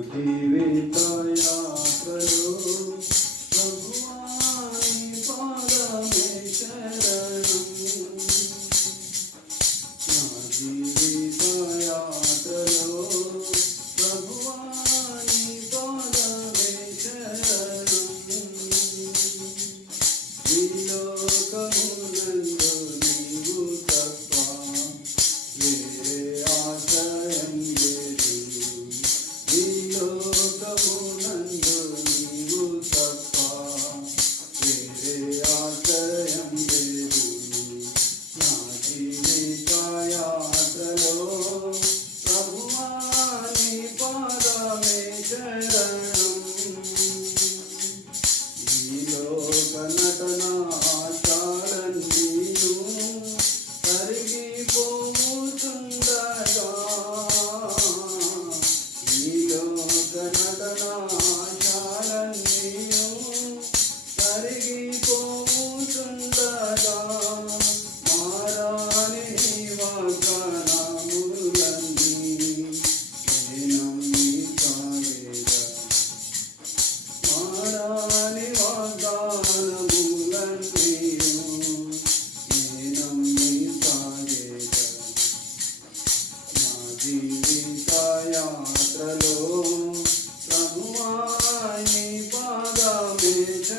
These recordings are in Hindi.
जीविताया हाँ, करो। भगवान पादा में शरण जीविताया करो। भगवान पादा शरण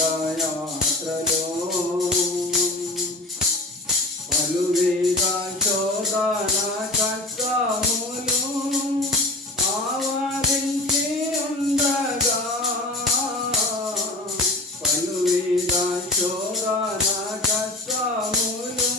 యాత్రలో పలు వేద శోధన కష్టములు ఆవరించి ఉండగా పలు వేద శోధన కష్టములు